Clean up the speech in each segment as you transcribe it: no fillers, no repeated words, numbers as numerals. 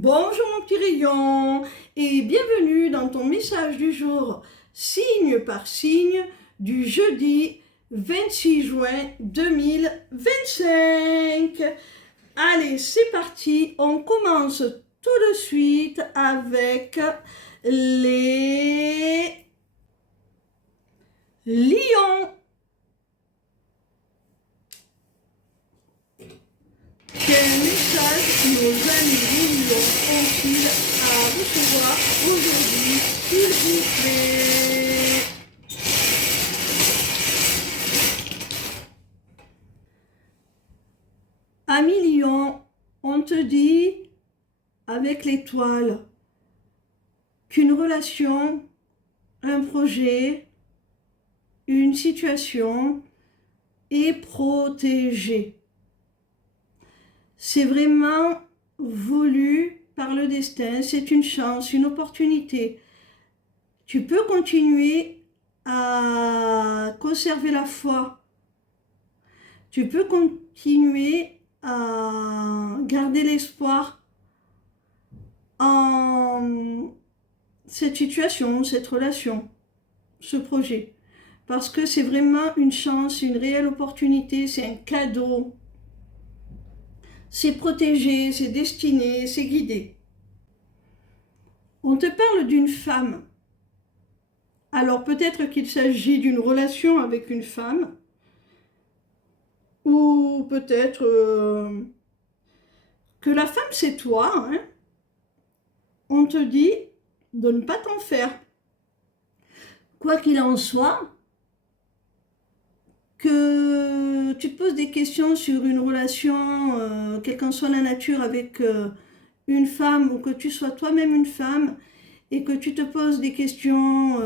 Bonjour mon petit rayon et bienvenue dans ton message du jour signe par signe du jeudi 26 juin 2025. Allez, c'est parti, on commence tout de suite avec les lions. Quel message nos amis les lions ont-ils à recevoir aujourd'hui, s'il vous plaît? Amis lions, on te dit avec l'étoile qu'une relation, un projet, une situation est protégée. C'est vraiment voulu par le destin, c'est une chance, une opportunité. Tu peux continuer à conserver la foi. Tu peux continuer à garder l'espoir en cette situation, cette relation, ce projet. Parce que c'est vraiment une chance, une réelle opportunité, c'est un cadeau. C'est protégé, c'est destiné, c'est guidé. On te parle d'une femme. Alors peut-être qu'il s'agit d'une relation avec une femme, ou peut-être que la femme c'est toi. On te dit de ne pas t'en faire. Quoi qu'il en soit, que tu te poses des questions sur une relation, quelle qu'en soit la nature, avec une femme, ou que tu sois toi-même une femme, et que tu te poses des questions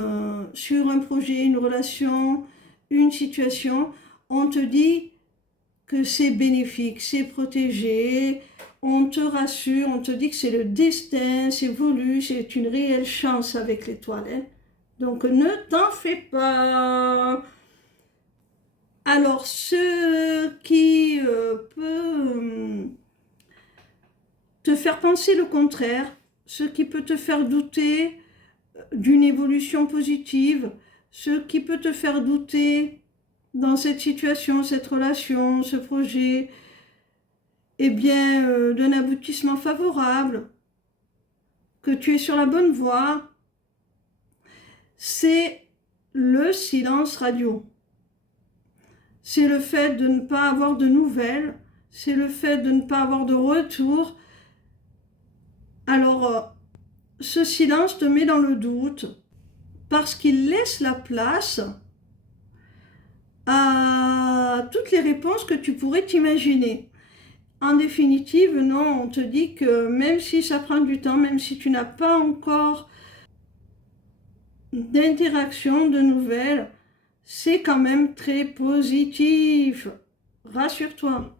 sur un projet, une relation, une situation, on te dit que c'est bénéfique, c'est protégé, on te rassure, on te dit que c'est le destin, c'est voulu, c'est une réelle chance avec l'étoile. Donc ne t'en fais pas. Alors, ce qui peut te faire penser le contraire, ce qui peut te faire douter d'une évolution positive, ce qui peut te faire douter dans cette situation, cette relation, ce projet, eh bien, d'un aboutissement favorable, que tu es sur la bonne voie, c'est le silence radio. C'est le fait de ne pas avoir de nouvelles, c'est le fait de ne pas avoir de retour. Alors, ce silence te met dans le doute parce qu'il laisse la place à toutes les réponses que tu pourrais t'imaginer. En définitive, non, on te dit que même si ça prend du temps, même si tu n'as pas encore d'interaction, de nouvelles, c'est quand même très positif. Rassure-toi.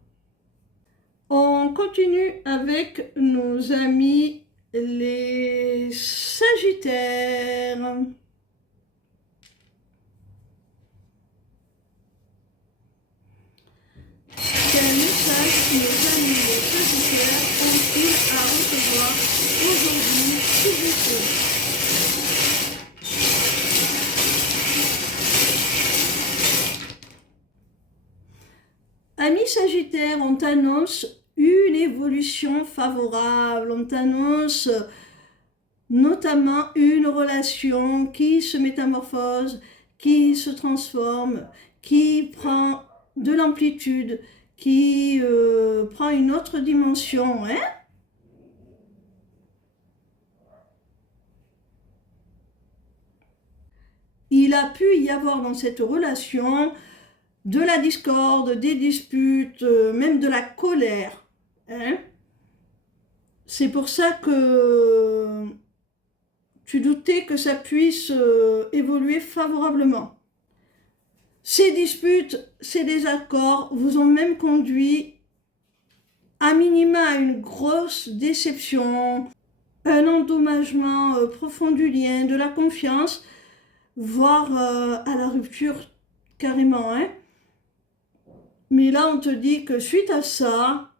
On continue avec nos amis les Sagittaires. Quel message nos amis les Sagittaires ont-ils à recevoir aujourd'hui, s'il vous plaît? Amis Sagittaires, on t'annonce une évolution favorable, on t'annonce notamment une relation qui se métamorphose, qui se transforme, qui prend de l'amplitude, qui prend une autre dimension. Il a pu y avoir dans cette relation de la discorde, des disputes, même de la colère. C'est pour ça que tu doutais que ça puisse évoluer favorablement. Ces disputes, ces désaccords vous ont même conduit à minima à une grosse déception, un endommagement profond du lien, de la confiance, voire à la rupture carrément. Mais là, on te dit que suite à ça,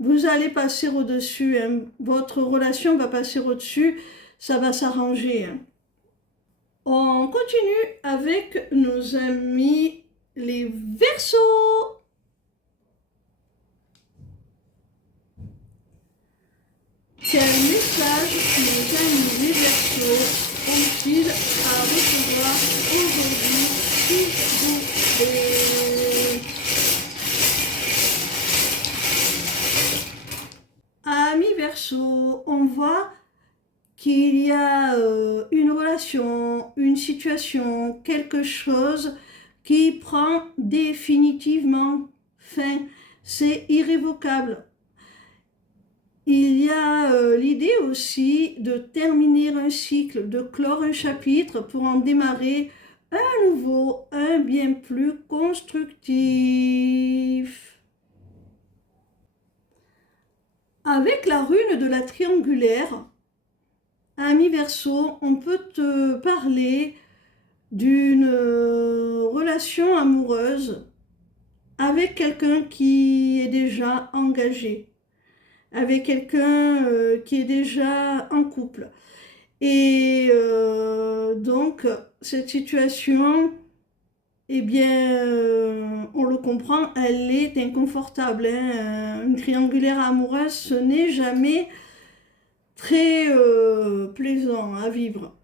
Vous allez passer au-dessus, hein. Votre relation va passer au-dessus, ça va s'arranger, hein. On continue avec nos amis les Verseaux. Quel message nos amis les Verseaux ont-ils à recevoir aujourd'hui, s'il vous plaît? Amis Verseaux, on voit qu'il y a une relation, une situation, quelque chose qui prend définitivement fin. C'est irrévocable. Il y a l'idée aussi de terminer un cycle, de clore un chapitre pour en démarrer un nouveau, un bien plus constructif. Avec la rune de la triangulaire, ami Verseau, on peut te parler d'une relation amoureuse avec quelqu'un qui est déjà engagé, avec quelqu'un qui est déjà en couple. Et donc, cette situation, eh bien, on le comprend, elle est inconfortable, hein. Une triangulaire amoureuse, ce n'est jamais très plaisant à vivre.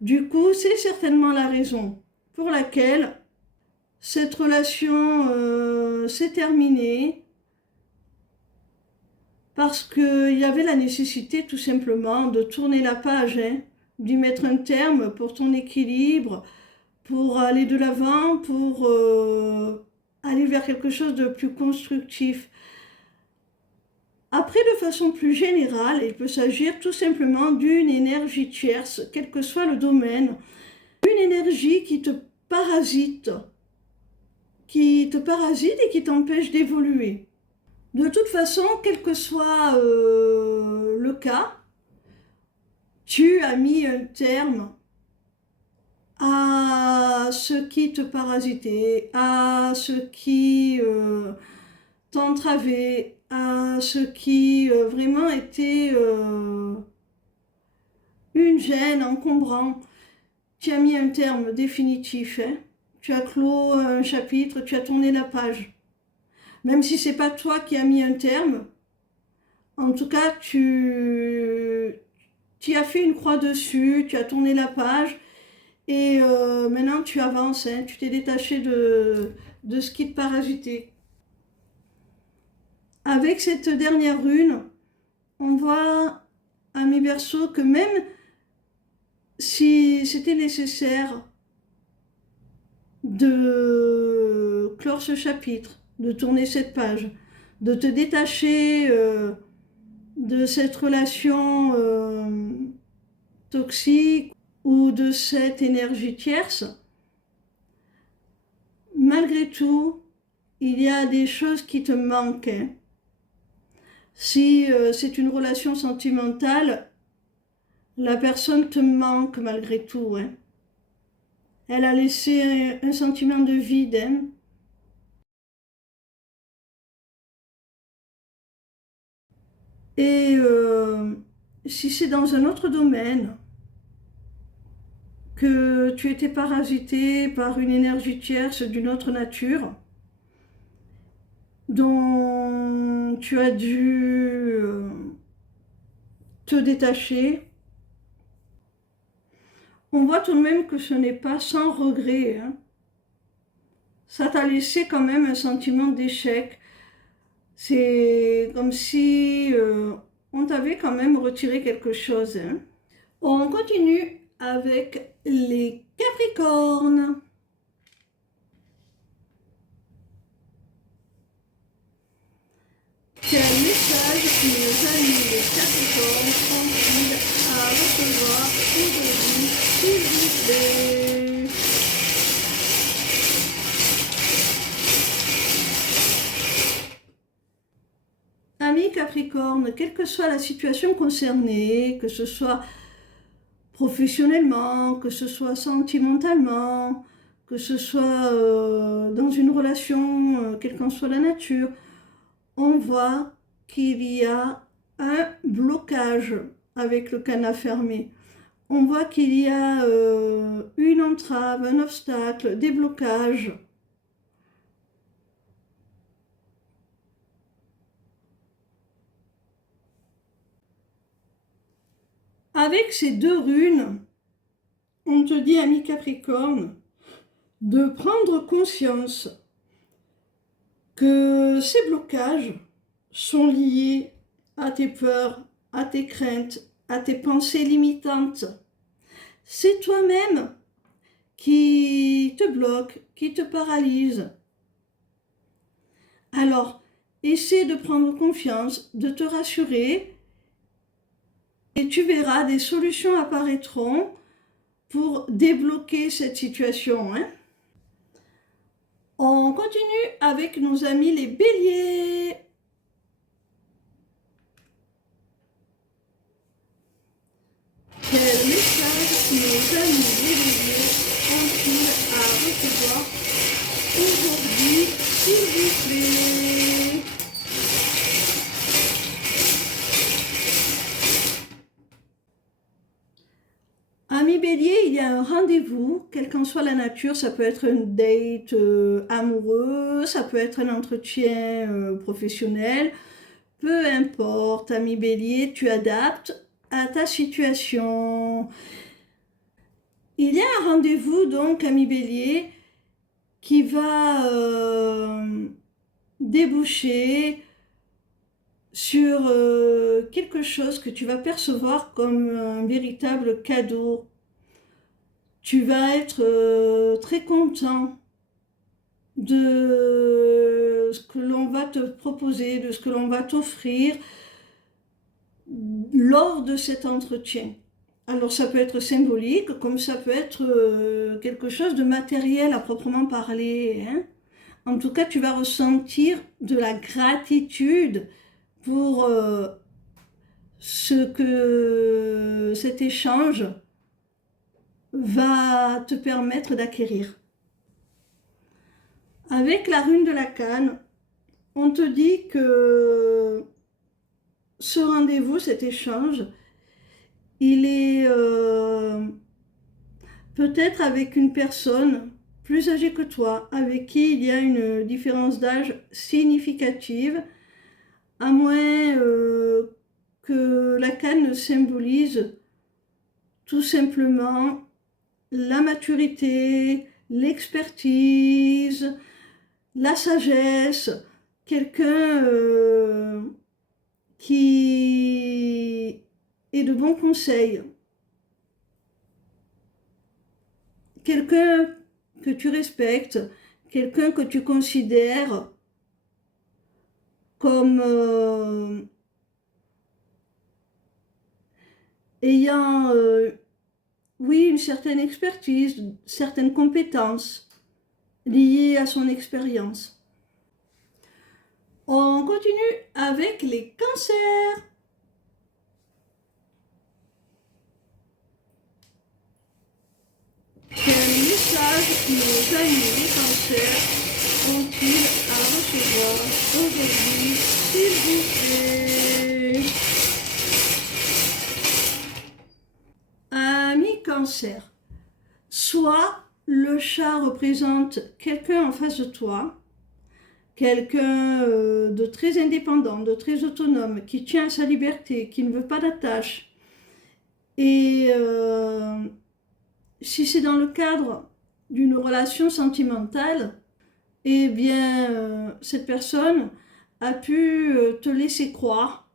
Du coup, c'est certainement la raison pour laquelle cette relation s'est terminée, parce qu'il y avait la nécessité tout simplement de tourner la page, hein, d'y mettre un terme pour ton équilibre, pour aller de l'avant, pour aller vers quelque chose de plus constructif. Après, de façon plus générale, il peut s'agir tout simplement d'une énergie tierce, quel que soit le domaine, une énergie qui te parasite et qui t'empêche d'évoluer. De toute façon, quel que soit le cas, tu as mis un terme à ce qui te parasitait, à ce qui t'entravait, à ce qui vraiment était une gêne encombrant. Tu as mis un terme définitif, hein. Tu as clos un chapitre, tu as tourné la page. Même si c'est pas toi qui as mis un terme, en tout cas, tu as fait une croix dessus, tu as tourné la page, et maintenant tu avances, hein. Tu t'es détaché de ce qui te parasitait. Avec cette dernière rune, on voit, ami Verseau, que même si c'était nécessaire de clore ce chapitre, de tourner cette page, de te détacher de cette relation toxique ou de cette énergie tierce, malgré tout, il y a des choses qui te manquent, hein. Si c'est une relation sentimentale, la personne te manque malgré tout, hein. Elle a laissé un sentiment de vide, hein. Et si c'est dans un autre domaine, que tu étais parasité par une énergie tierce d'une autre nature, dont tu as dû te détacher, on voit tout de même que ce n'est pas sans regret, hein. Ça t'a laissé quand même un sentiment d'échec. C'est comme si on t'avait quand même retiré quelque chose, hein. On continue avec les Capricornes. Quel message nos amis les Capricornes ont-ils à recevoir aujourd'hui, s'il vous plaît? Amis Capricorne, quelle que soit la situation concernée, que ce soit professionnellement, que ce soit sentimentalement, que ce soit dans une relation, quelle qu'en soit la nature, on voit qu'il y a un blocage avec le canal fermé. On voit qu'il y a une entrave, un obstacle, des blocages. Avec ces deux runes, on te dit, ami Capricorne, de prendre conscience que ces blocages sont liés à tes peurs, à tes craintes, à tes pensées limitantes. C'est toi-même qui te bloque, qui te paralyse. Alors, essaie de prendre confiance, de te rassurer, et tu verras, des solutions apparaîtront pour débloquer cette situation. On continue avec nos amis les béliers. Quel message nos amis les béliers ont-ils à recevoir aujourd'hui, s'il vous plaît? Amis bélier, il y a un rendez-vous, quelle qu'en soit la nature, ça peut être une date amoureux, ça peut être un entretien professionnel, peu importe, ami bélier, tu adaptes à ta situation. Il y a un rendez-vous donc, ami bélier, qui va déboucher sur quelque chose que tu vas percevoir comme un véritable cadeau. Tu vas être très content de ce que l'on va te proposer, de ce que l'on va t'offrir lors de cet entretien. Alors ça peut être symbolique, comme ça peut être quelque chose de matériel à proprement parler. En tout cas, tu vas ressentir de la gratitude pour ce que cet échange va te permettre d'acquérir. Avec la rune de la canne, on te dit que ce rendez-vous, cet échange, il est peut-être avec une personne plus âgée que toi, avec qui il y a une différence d'âge significative, à moins que la canne symbolise tout simplement la maturité, l'expertise, la sagesse, quelqu'un qui est de bons conseils, quelqu'un que tu respectes, quelqu'un que tu considères comme ayant, oui, une certaine expertise, certaines compétences liées à son expérience. On continue avec les cancers. Quel message nos amis les cancers ont-ils à recevoir aujourd'hui, s'il vous plaît? Ami cancer, soit le chat représente quelqu'un en face de toi, quelqu'un de très indépendant, de très autonome, qui tient à sa liberté, qui ne veut pas d'attache. Et si c'est dans le cadre d'une relation sentimentale, eh bien, cette personne a pu te laisser croire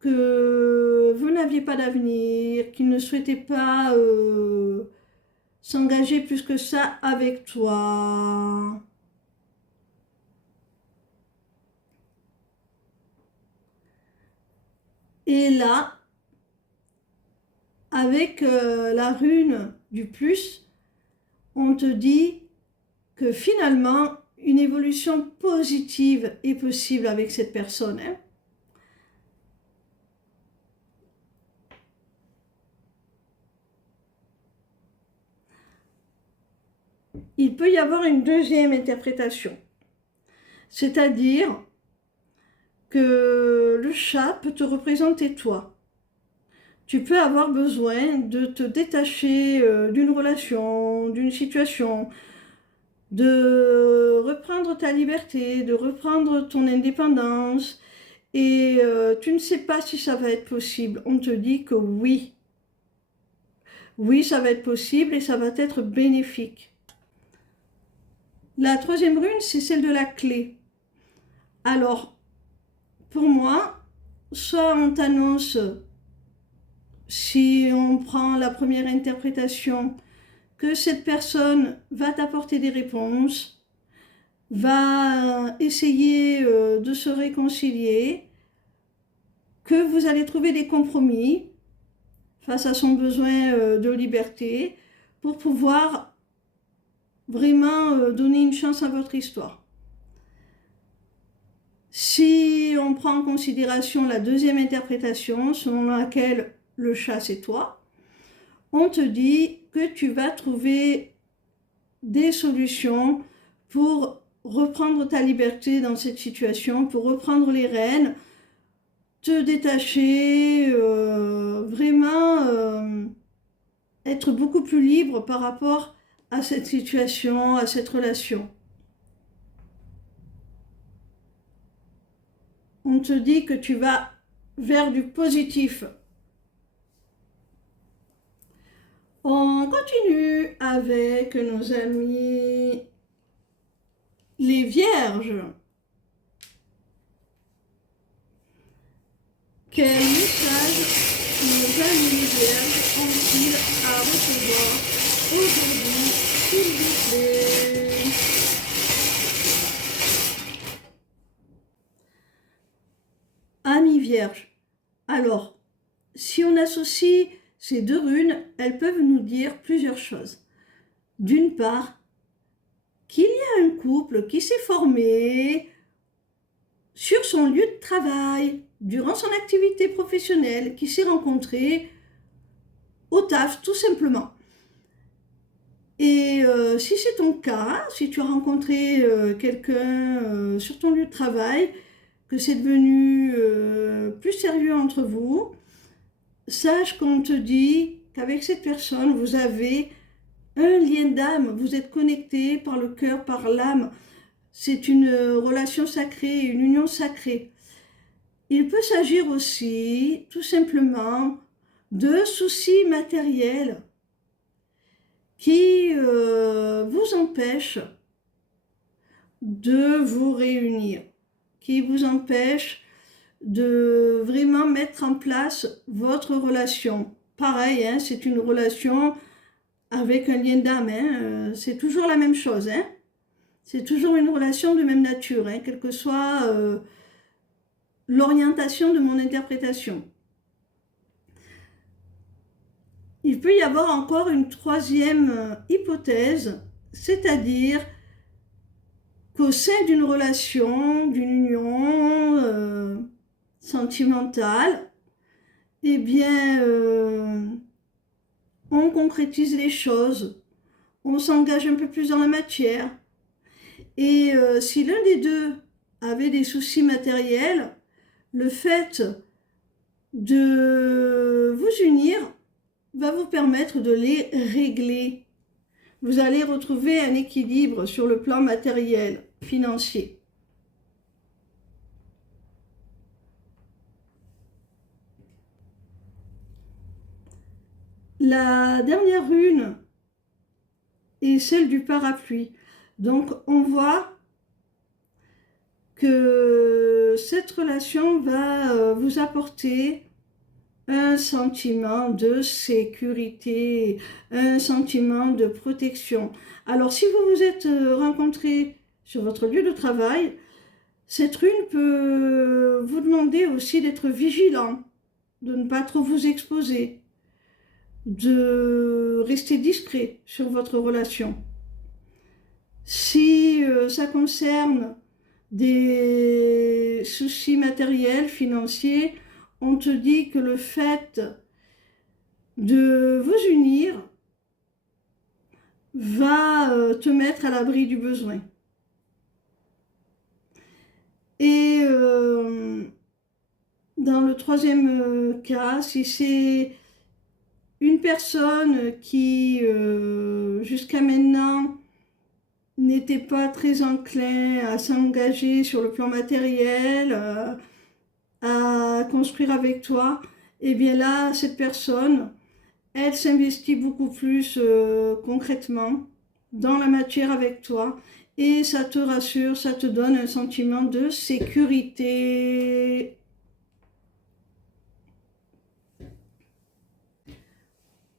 que vous n'aviez pas d'avenir, qu'il ne souhaitait pas s'engager plus que ça avec toi. Et là, avec la rune du plus, on te dit que finalement, une évolution positive est possible avec cette personne. Il peut y avoir une deuxième interprétation, c'est-à-dire que le chat peut te représenter toi. Tu peux avoir besoin de te détacher d'une relation, d'une situation, de reprendre ta liberté, de reprendre ton indépendance. Et tu ne sais pas si ça va être possible. On te dit que oui. Oui, ça va être possible et ça va être bénéfique. La troisième rune, c'est celle de la clé. Alors, pour moi, soit on t'annonce, si on prend la première interprétation, que cette personne va t'apporter des réponses, va essayer de se réconcilier, que vous allez trouver des compromis face à son besoin de liberté pour pouvoir vraiment donner une chance à votre histoire. Si on prend en considération la deuxième interprétation, selon laquelle le chat c'est toi, on te dit que tu vas trouver des solutions pour reprendre ta liberté dans cette situation, pour reprendre les rênes, te détacher, vraiment être beaucoup plus libre par rapport à cette situation, à cette relation. On te dit que tu vas vers du positif. On continue avec nos amis les vierges. Quel message nos amis vierges ont-ils à recevoir aujourd'hui, s'il vous plaît? Amis vierges. Alors, si on associe ces deux runes, elles peuvent nous dire plusieurs choses. D'une part, qu'il y a un couple qui s'est formé sur son lieu de travail, durant son activité professionnelle, qui s'est rencontré au taf, tout simplement. Et si c'est ton cas, si tu as rencontré quelqu'un sur ton lieu de travail, que c'est devenu plus sérieux entre vous, sache qu'on te dit qu'avec cette personne, vous avez un lien d'âme, vous êtes connectés par le cœur, par l'âme. C'est une relation sacrée, une union sacrée. Il peut s'agir aussi, tout simplement, de soucis matériels qui vous empêchent de vous réunir, qui vous empêchent de vraiment mettre en place votre relation. Pareil, hein, c'est une relation avec un lien d'âme, hein, c'est toujours la même chose. Hein. C'est toujours une relation de même nature, hein, quelle que soit l'orientation de mon interprétation. Il peut y avoir encore une troisième hypothèse, c'est-à-dire qu'au sein d'une relation, d'une union sentimentale, eh bien, on concrétise les choses, on s'engage un peu plus dans la matière. Et si l'un des deux avait des soucis matériels, le fait de vous unir va vous permettre de les régler. Vous allez retrouver un équilibre sur le plan matériel, financier. La dernière rune est celle du parapluie. Donc on voit que cette relation va vous apporter un sentiment de sécurité, un sentiment de protection. Alors si vous vous êtes rencontrés sur votre lieu de travail, cette rune peut vous demander aussi d'être vigilant, de ne pas trop vous exposer, de rester discret sur votre relation. Si ça concerne des soucis matériels, financiers, on te dit que le fait de vous unir va te mettre à l'abri du besoin. Et dans le troisième cas, si c'est une personne qui, jusqu'à maintenant, n'était pas très enclin à s'engager sur le plan matériel, à construire avec toi, et bien là, cette personne, elle s'investit beaucoup plus concrètement dans la matière avec toi et ça te rassure, ça te donne un sentiment de sécurité.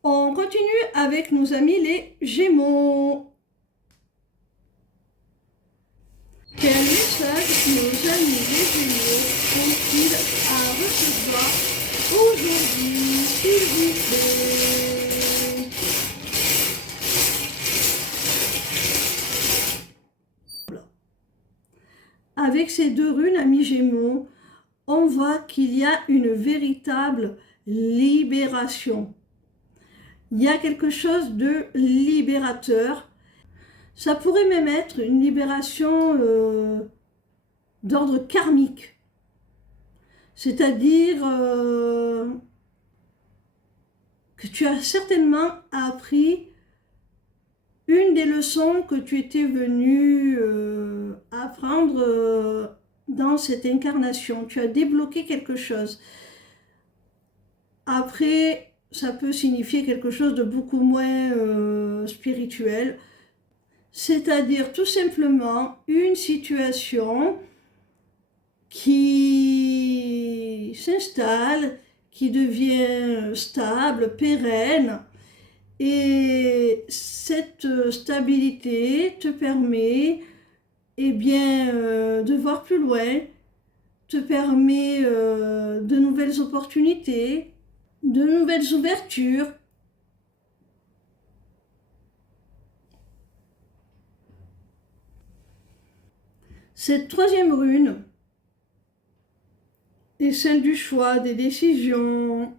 On continue avec nos amis les Gémeaux. Quel message nos amis les Gémeaux ont-ils à recevoir aujourd'hui, s'il vous plaît? Avec ces deux runes, amis Gémeaux, on voit qu'il y a une véritable libération. Il y a quelque chose de libérateur. Ça pourrait même être une libération d'ordre karmique. C'est-à-dire que tu as certainement appris une des leçons que tu étais venu apprendre dans cette incarnation. Tu as débloqué quelque chose. Après, ça peut signifier quelque chose de beaucoup moins spirituel. C'est-à-dire tout simplement une situation qui s'installe, qui devient stable, pérenne. Et cette stabilité te permet de voir plus loin, te permet de nouvelles opportunités, de nouvelles ouvertures. Cette troisième rune est celle du choix, des décisions,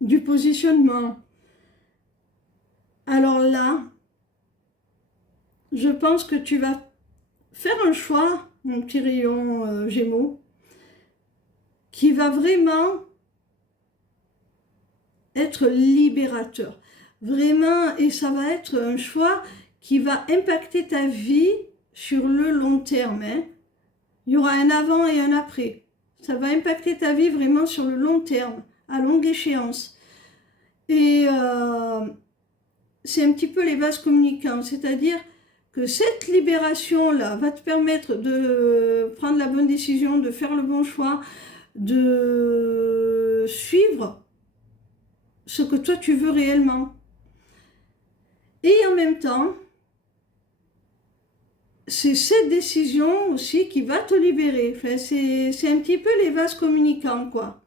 du positionnement. Alors là, je pense que tu vas faire un choix, mon petit rayon Gémeaux, qui va vraiment être libérateur. Vraiment, et ça va être un choix qui va impacter ta vie sur le long terme. Il y aura un avant et un après. Ça va impacter ta vie vraiment sur le long terme, à longue échéance. Et c'est un petit peu les vases communicants, c'est-à-dire que cette libération-là va te permettre de prendre la bonne décision, de faire le bon choix, de suivre ce que toi tu veux réellement. Et en même temps, c'est cette décision aussi qui va te libérer. Enfin, c'est un petit peu les vases communicants, quoi.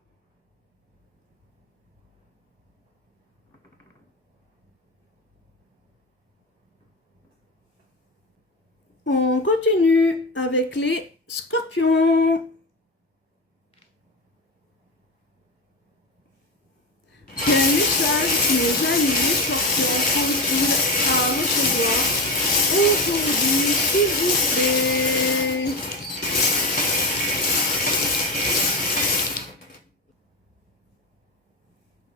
On continue avec les Scorpions. Quel message nos amis les Scorpions ont-ils à recevoir aujourd'hui, s'il vous plaît?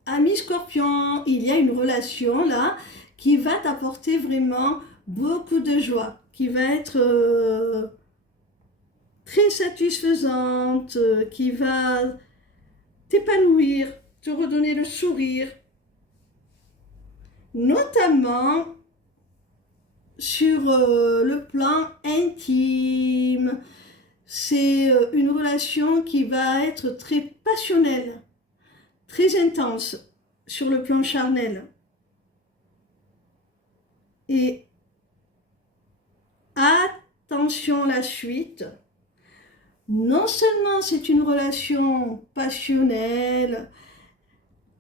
Ami Scorpion, il y a une relation là qui va t'apporter vraiment beaucoup de joie, qui va être très satisfaisante, qui va t'épanouir, te redonner le sourire, notamment sur le plan intime. C'est une relation qui va être très passionnelle, très intense sur le plan charnel. Et attention la suite, non seulement c'est une relation passionnelle,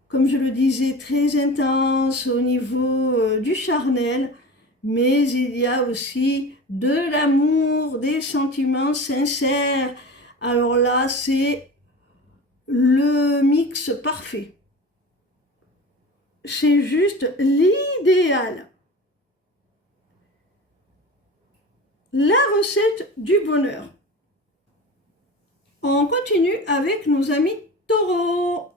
comme je le disais, très intense au niveau du charnel, mais il y a aussi de l'amour, des sentiments sincères. Alors là, c'est le mix parfait. C'est juste l'idéal. La recette du bonheur. On continue avec nos amis taureaux.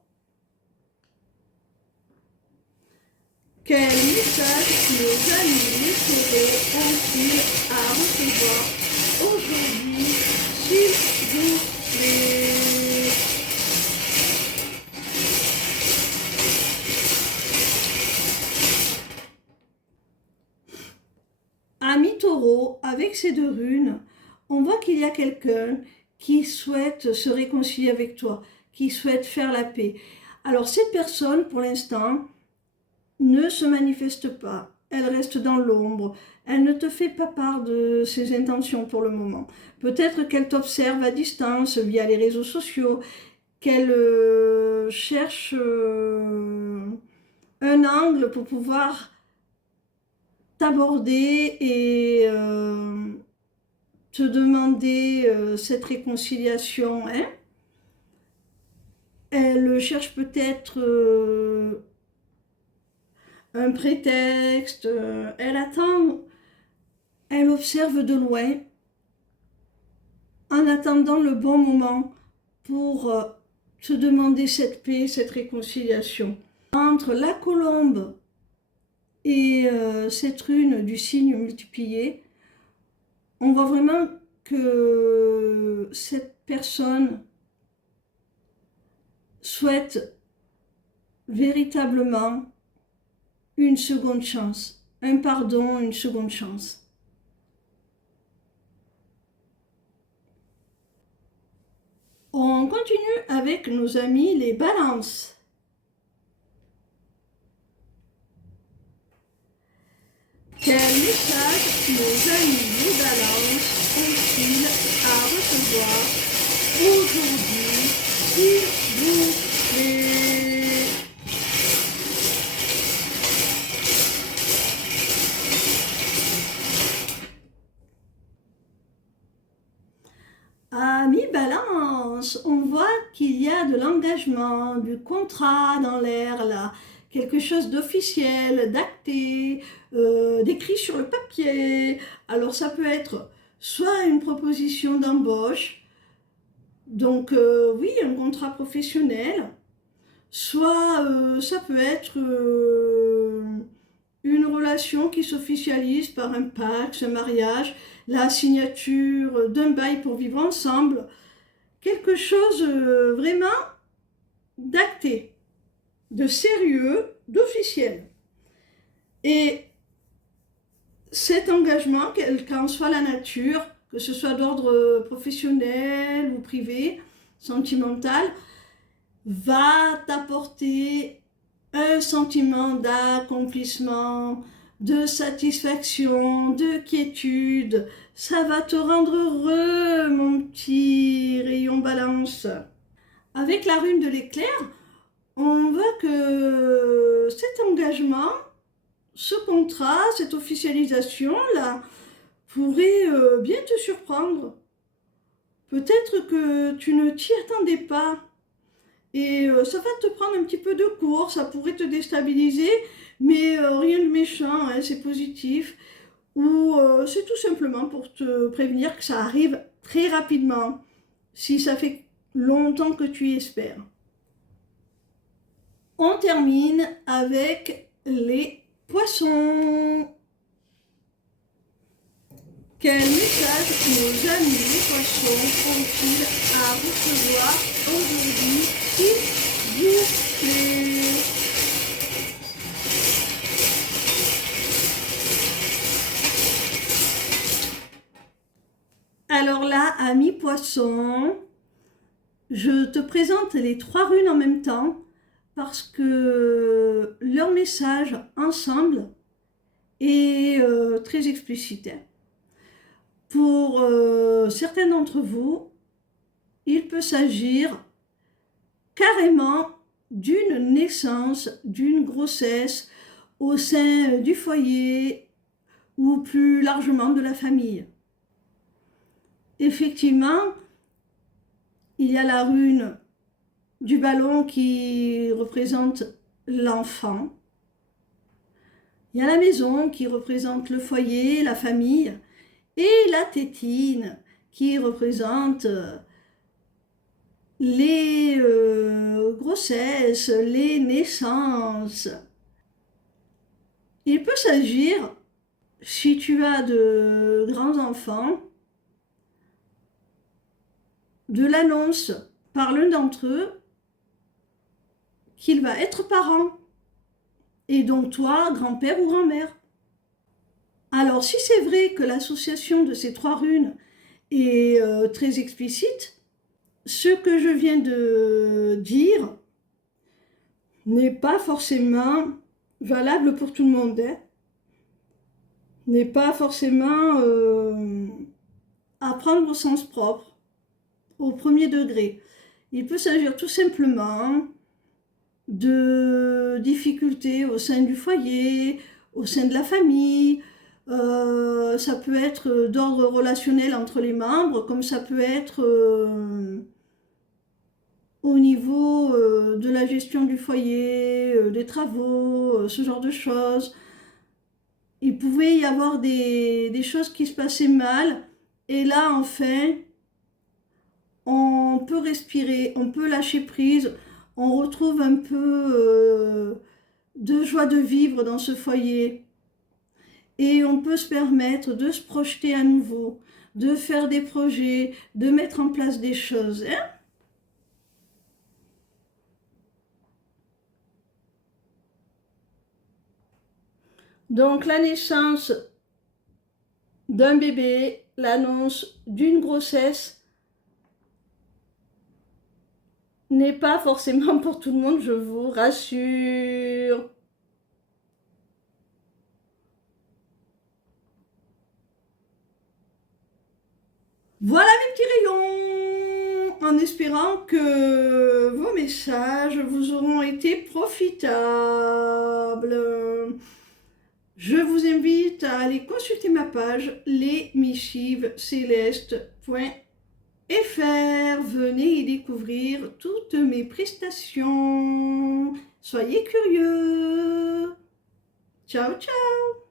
Quel message nos amis les taureaux ont-ils à recevoir aujourd'hui, s'il vous plaît? Amis taureaux, avec ces deux runes, on voit qu'il y a quelqu'un qui souhaite se réconcilier avec toi, qui souhaite faire la paix. Alors cette personne, pour l'instant, ne se manifeste pas, elle reste dans l'ombre, elle ne te fait pas part de ses intentions pour le moment. Peut-être qu'elle t'observe à distance via les réseaux sociaux, qu'elle cherche un angle pour pouvoir t'aborder et te demander cette réconciliation. Hein. Elle cherche peut-être un prétexte, elle attend, elle observe de loin, en attendant le bon moment pour te demander cette paix, cette réconciliation. Entre la colombe et cette rune du signe multiplié, on voit vraiment que cette personne souhaite véritablement une seconde chance, un pardon, une seconde chance. On continue avec nos amis les balances. Quel message nos amis les balances ont-ils à recevoir aujourd'hui, s'il vous plaît? Amis balance, on voit qu'il y a de l'engagement, du contrat dans l'air là, quelque chose d'officiel, d'acté, d'écrit sur le papier. Alors ça peut être soit une proposition d'embauche, donc oui, un contrat professionnel, soit ça peut être une relation qui s'officialise par un pacte, un mariage, la signature d'un bail pour vivre ensemble, quelque chose vraiment d'acté, de sérieux, d'officiel. Et cet engagement, quelle qu'en soit la nature, que ce soit d'ordre professionnel ou privé, sentimental, va t'apporter un sentiment d'accomplissement, de satisfaction, de quiétude. Ça va te rendre heureux, mon petit rayon balance. Avec la rune de l'éclair, on voit que cet engagement, ce contrat, cette officialisation-là, pourrait bien te surprendre. Peut-être que tu ne t'y attendais pas. Et ça va te prendre un petit peu de cours, ça pourrait te déstabiliser, mais rien de méchant, hein, c'est positif. Ou c'est tout simplement pour te prévenir que ça arrive très rapidement, si ça fait longtemps que tu y espères. On termine avec les poissons. Quel message nos amis les poissons ont-ils à recevoir aujourd'hui, s'il vous plaît? Alors là, amis poissons, je te présente les trois runes en même temps parce que leur message ensemble est très explicite. Pour certains d'entre vous, il peut s'agir carrément d'une naissance, d'une grossesse au sein du foyer ou plus largement de la famille. Effectivement, il y a la rune du ballon qui représente l'enfant. Il y a la maison qui représente le foyer, la famille. Et la tétine qui représente les grossesses, les naissances. Il peut s'agir, si tu as de grands enfants, de l'annonce par l'un d'entre eux qu'il va être parent, et donc toi, grand-père ou grand-mère. Alors, si c'est vrai que l'association de ces 3 runes est très explicite, ce que je viens de dire n'est pas forcément valable pour tout le monde, hein. N'est pas forcément à prendre au sens propre, au premier degré. Il peut s'agir tout simplement de difficultés au sein du foyer, au sein de la famille. Ça peut être d'ordre relationnel entre les membres, comme ça peut être au niveau de la gestion du foyer, des travaux, ce genre de choses. Il pouvait y avoir des choses qui se passaient mal, et là, enfin, on peut respirer, on peut lâcher prise, on retrouve un peu de joie de vivre dans ce foyer. Et on peut se permettre de se projeter à nouveau, de faire des projets, de mettre en place des choses, hein. Donc la naissance d'un bébé, l'annonce d'une grossesse n'est pas forcément pour tout le monde, je vous rassure. Voilà mes petits rayons, en espérant que vos messages vous auront été profitables. Je vous invite à aller consulter ma page lesmissivescélestes.fr. Venez y découvrir toutes mes prestations. Soyez curieux. Ciao, ciao.